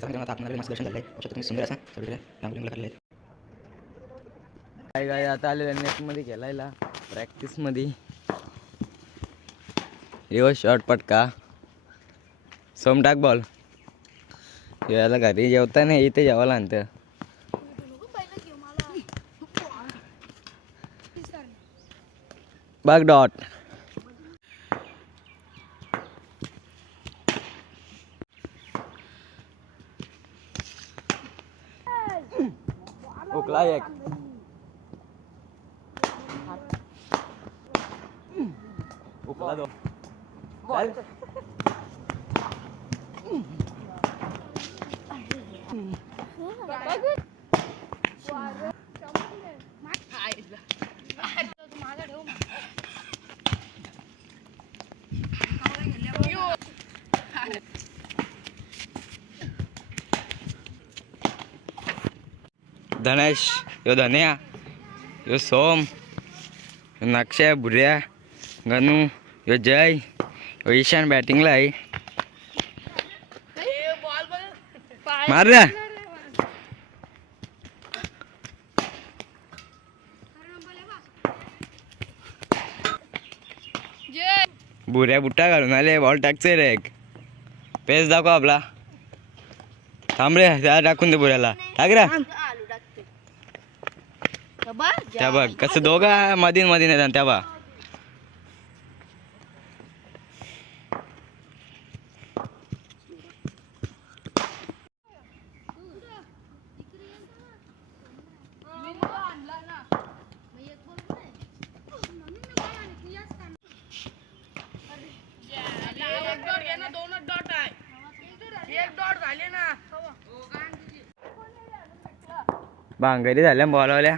त्याचा मित्रांनो आता आपल्याला मस्त दर्शन झालं आहे. तुम्ही सुंदर असा सगळीकडे रांगोळी काढले आहेत. काय काय आता आलेलं नेटमध्ये खेळायला प्रॅक्टिसमध्ये. यो शॉर्ट पटका सोम टाक बॉल. याला घरी जेवता नाही इथे जेवायला आणतं. बघ डॉट. उकला एक. उकला दो. चल. धनेश यो धन्या यो सोम यो नक्षा बुऱ्या गनू यो जय यो ईशान बॅटिंगला आहे. मार रे. बुऱ्या बुट्टा घालून आले. बॉल टाकचे रे. एक पेस दाखव आपला. थांब रे त्या टाकून दे बुऱ्याला. टाक रे. त्या बघ कसं दोघा मधीन मधीन येतात त्या बघ. भांगरी झाल्या बॉलवाल्या.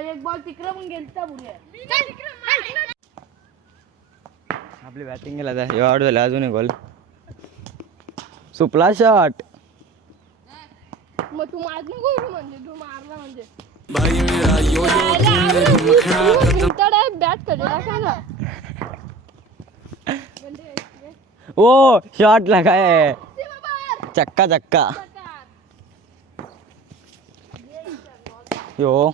एक बॉल तिकडे पण गेलता बुऱ्या. आपली बॅटिंग गेला तर आउट झाला. अजून एक गोल. सुपला शॉट. मग तू मारत नको म्हणजे तू मारला म्हणजे बॅट करेला का ना. ओ शॉट लगाए. चक्का चक्का यो.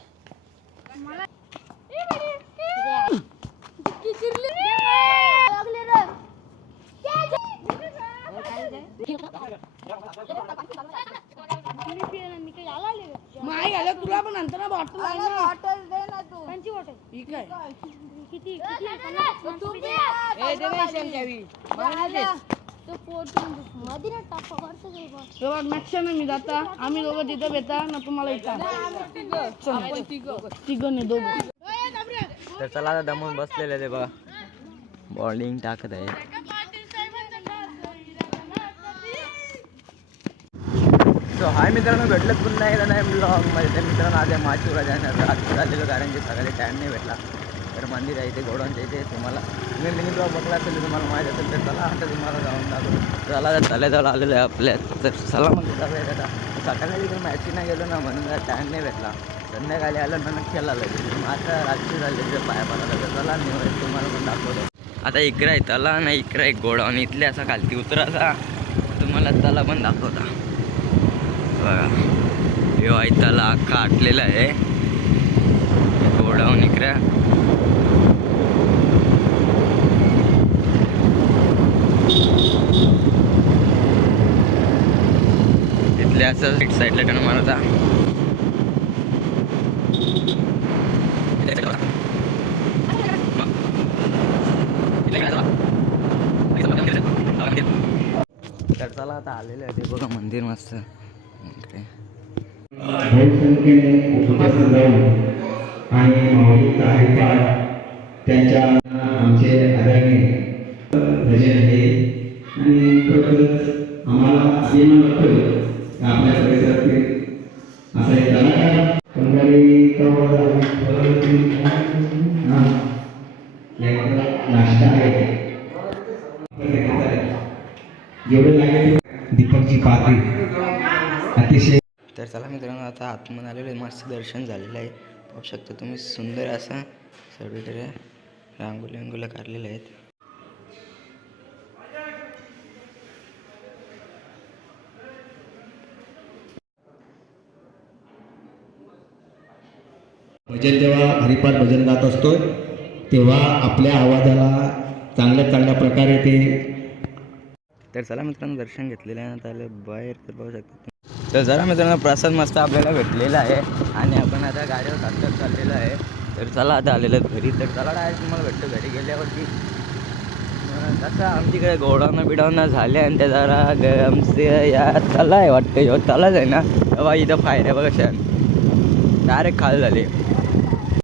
माय घाल तुला पण नंतर ना बॉटल बॉटल दे ना तू. कोणची बॉटल? ठीक आहे. किती तू ए दे ना इशन घ्यावी. तो पोर्टून मध्ये ना टाक करतो रे बॉल. तेव्हा मॅक्शन मी जाता. आम्ही दोघं तिथं बेता ना तुम्हाला इथं. आपण तिघं ने दोघं. तर चला आता दमून बसलेले ते बघा. बॉलिंग टाकत आहे. सो हाय मित्रांनो, भेटलं पुन्हा एकदा नाही ब्लॉगमध्ये. तर मित्रांनो आज माचीवर जाण्याचं झालेलं कारण की सकाळी टाईम नाही भेटला. तर मंदिर आहे इथे घोडांच्या इथे. तुम्हाला तुम्ही मिनी ब्लॉग बघला असेल तुम्हाला माहीत असेल तर चला आता तुम्हाला जाऊन दाखवतो. चला तर चालेजवळ आलेलं आहे आपल्या. तर चला मग जाऊया आता. सकाळी तिथे मॅची नाही गेलो ना म्हणून टाईम नाही भेटला. संध्याकाळी आलं ना नक्की आला लागेल. आता रात्री झाले ते पाया पडायला. तर चला नाही तुम्हाला पण दाखवतो. आता इकडे आहे तला ना इकडे एक गोडाऊन. इथले असा खालती उतराचा तुम्हाला तला पण दाखवता बघा. यो आहे तला अख्खा आटलेला आहे. गोडाऊन इकडे. इथले असं एक साईडला टर्न मारता. तर चला आता आलेलं आहे ते बघा मंदिर मस्त. आणि माऊली त्यांच्या आमचे आदरणीय भजन आहे. आणि खरोखरच आम्हाला अभिमान वाटतो आपल्या परिसरातील असा एक कलाकार नाश्ता आहे. जेवढे लागेल दीपकची पात्री अतिशय. तर चला मित्रांनो आता आतमध्ये आलेलं आहे. मस्त दर्शन झालेलं आहे. पाहू शकता तुम्ही सुंदर असं सगळीकडे रांगोळी काढलेल्या आहेत. भजन जेव्हा हरिपाठ भजन गात असतो तेव्हा आपल्या आवाजाला चांगल्या प्रकारे ते तर चला मित्रांनो, दर्शन घेतलेलं आहे आता आले बाहेर, तर बघू शकता. तर जरा मित्रांनो प्रसाद मस्त आपल्याला भेटलेला आहे आणि आपण आता गाडीवर सातत चाललेलो आहे. तर चला आता आलेलं घरी, तर चला डायरेक्ट तुम्हाला भेटतो घरी गेल्यावरती. तसं आमच्याकडे गोडावणं बिडावणं झाले आणि त्या जरा आमचे या तला आहे वाटतं, तलाच आहे ना, तेव्हा इथं फायऱ्या बघा शान डायरेक्ट खाल झाले.